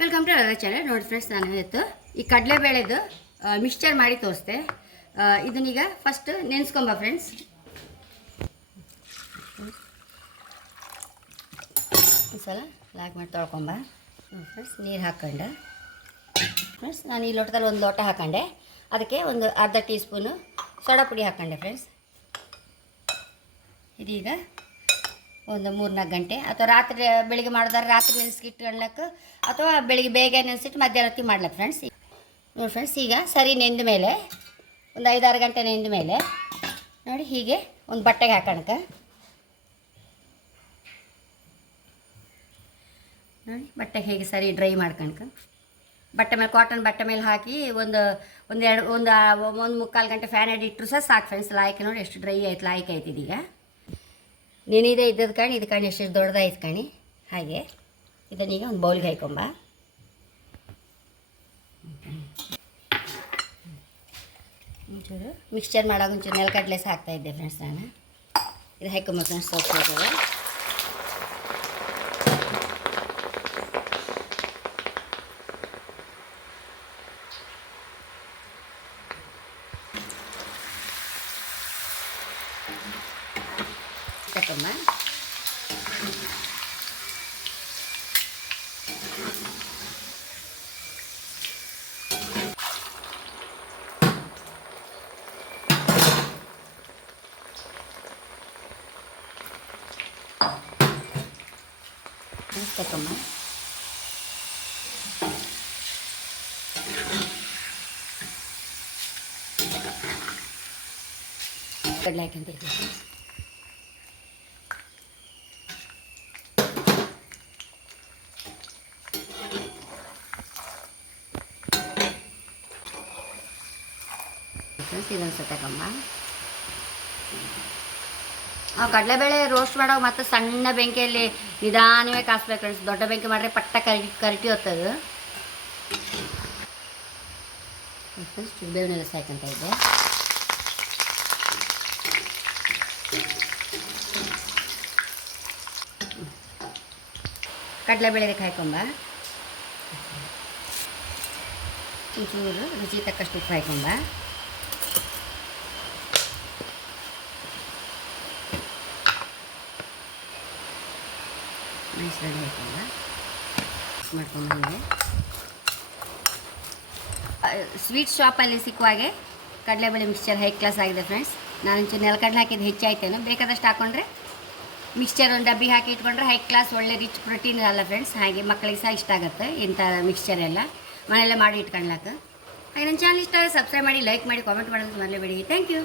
Welcome to our channel ನೋಡಿ friends ನಾನು ಇವತ್ತು ಈ ಕಡಲೆಬೇಳೆದು ಮಿಕ್ಸ್ಚರ್ ಮಾಡಿ ತೋರಿಸ್ದೆ ಇದನ್ನೀಗ ಫಸ್ಟ್ ನೆನೆಸ್ಕೊಂಬ ಫ್ರೆಂಡ್ಸ್ ಈ ಸಲ ಲಾಕ್ ಮಾಡಿ ತೊಳ್ಕೊಂಬ. ಫ್ರೆಂಡ್ಸ್ ನೀರು ಹಾಕ್ಕೊಂಡು. ಫ್ರೆಂಡ್ಸ್ ನಾನು ಈ ಲೋಟದಲ್ಲಿ ಒಂದು ಲೋಟ ಹಾಕೊಂಡೆ. ಅದಕ್ಕೆ ಒಂದು ಅರ್ಧ ಟೀ ಸ್ಪೂನು ಸೋಡಾ ಪುಡಿ ಹಾಕೊಂಡೆ ಫ್ರೆಂಡ್ಸ್ ಇದೀಗ ಒಂದು ಮೂರ್ನಾಲ್ಕು ಗಂಟೆ ಅಥವಾ ರಾತ್ರಿ ಬೆಳಿಗ್ಗೆ ಮಾಡಿದ್ರೆ ರಾತ್ರಿ ನೆನೆಸ್ಕಿಟ್ಕೊಳ್ಳಕ್ಕೆ ಅಥವಾ ಬೆಳಿಗ್ಗೆ ಬೇಗ ನೆನೆಸಿಟ್ಟು ಮಧ್ಯಾಹ್ನ ಮಾಡ್ಲಕ್ಕೆ ಫ್ರೆಂಡ್ಸ್ ನೋಡಿ ಫ್ರೆಂಡ್ಸ್ ಈಗ ಸರಿ ನೆಂದ ಮೇಲೆ, ಒಂದು ಐದಾರು ಗಂಟೆ ನೆಂದ ಮೇಲೆ, ನೋಡಿ ಹೀಗೆ ಒಂದು ಬಟ್ಟೆಗೆ ಹಾಕೋಣಕ. ನೋಡಿ ಬಟ್ಟೆಗೆ ಹೇಗೆ ಸರಿ ಡ್ರೈ ಮಾಡ್ಕೊಳಕ ಬಟ್ಟೆ ಮೇಲೆ ಕಾಟನ್ ಬಟ್ಟೆ ಮೇಲೆ ಹಾಕಿ ಒಂದು ಒಂದು ಎರಡು ಒಂದು ಒಂದು ಮುಕ್ಕಾಲು ಗಂಟೆ ಫ್ಯಾನ್ ಹಿಡಿಟ್ಟರು ಸಹ ಸಾಕು ಫ್ರೆಂಡ್ಸ್ ಲಾಯ್ಕೆ ನೋಡಿ ಎಷ್ಟು ಡ್ರೈ ಆಯ್ತು ಲಾಯ್ಕೆ ಆಯ್ತು ಇದೀಗ. ನೆನೆದೇ ಇದ್ದದ್ದು ಕಾಣಿ, ಇದು ಕಾಣಿ ಎಷ್ಟು ದೊಡ್ಡದಾಯ್ತು ಕಾಣಿ. ಹಾಗೆ. ಇದನ್ನೀಗ ಒಂದು ಬೌಲ್ಗೆ ಹಾಕೊಂಬ ಒಂಚೂರು ಮಿಕ್ಸ್ಚರ್ ಮಾಡೋಕೆ ಒಂಚೂರು ನೆಲಗಡ್ಲೆ ಫ್ರೆಂಡ್ಸ್ ನಾನು. ಇದು ಹಾಕೊಂಬ ಫ್ರೆಂಡ್ಸ್ ಸ್ವಲ್ಪ. gusta tomar. gusta tomar. Like and friends ಇದೊಂದು ಆ ಕಡಲೆಬೇಳೆ ರೋಸ್ಟ್ ಮಾಡೋ ಮತ್ತು ಸಣ್ಣ ಬೆಂಕಿಯಲ್ಲಿ ನಿಧಾನವೇ ಕಾಸ್ಬೇಕು ಫ್ರೆಂಡ್ಸ್ ದೊಡ್ಡ ಬೆಂಕಿ ಮಾಡಿದ್ರೆ ಪಟ್ಟ ಕರಿ, ಕರಿಟಿ ಹೊತ್ತದು. ಬೇವಿನೆಲ್ಲ ಸಾಕಂತ ಇದೆ ಕಡಲೆಬೇಳೆ ಕಾಯ್ಕೊಂಬ ಒಂಚೂರು ರುಚಿ ತಕ್ಕಷ್ಟು ಹಾಕೊಂಬ. ನೈಸ್ ರೆಡಿ ಆಯ್ತಲ್ಲ ಮಾಡ್ಕೊಂಡು ಹಂಗೆ ಸ್ವೀಟ್ ಶಾಪಲ್ಲಿ ಸಿಕ್ಕುವ ಹಾಗೆ ಕಡಲೆಬೇಳೆ ಮಿಕ್ಸ್ಚರ್ ಹೈ ಕ್ಲಾಸ್ ಆಗಿದೆ ಫ್ರೆಂಡ್ಸ್ ನಾನು ಒಂಚೂರು ನೆಲಕಡಲೆ ಹಾಕಿದ್ದು ಹೆಚ್ಚಾಯ್ತೇನು. ಬೇಕಾದಷ್ಟು ಹಾಕೊಂಡ್ರೆ ಮಿಕ್ಸ್ಚರ್ ಒಂದು ಡಬ್ಬಿ ಹಾಕಿ ಇಟ್ಕೊಂಡ್ರೆ ಹೈ ಕ್ಲಾಸ್ ಒಳ್ಳೆ ರಿಚ್ ಪ್ರೋಟೀನ್ ಅಲ್ಲ ಫ್ರೆಂಡ್ಸ್ ಹಾಗೆ ಮಕ್ಕಳಿಗೆ ಸಹ ಇಷ್ಟ ಆಗುತ್ತೆ ಇಂಥ ಮಿಕ್ಸ್ಚರ್ ಎಲ್ಲ. ಮನೆಯಲ್ಲೇ ಮಾಡಿ ಇಟ್ಕೊಳ್ಳಕ್ಕೆ ಹಾಗೆ ನನ್ನ ಚಾನಲ್ ಇಷ್ಟ ಸಬ್ಸ್ಕ್ರೈಬ್ ಮಾಡಿ ಲೈಕ್ ಮಾಡಿ ಕಾಮೆಂಟ್ ಮಾಡೋದು ಮರಲೇಬೇಡಿ ಥ್ಯಾಂಕ್ ಯು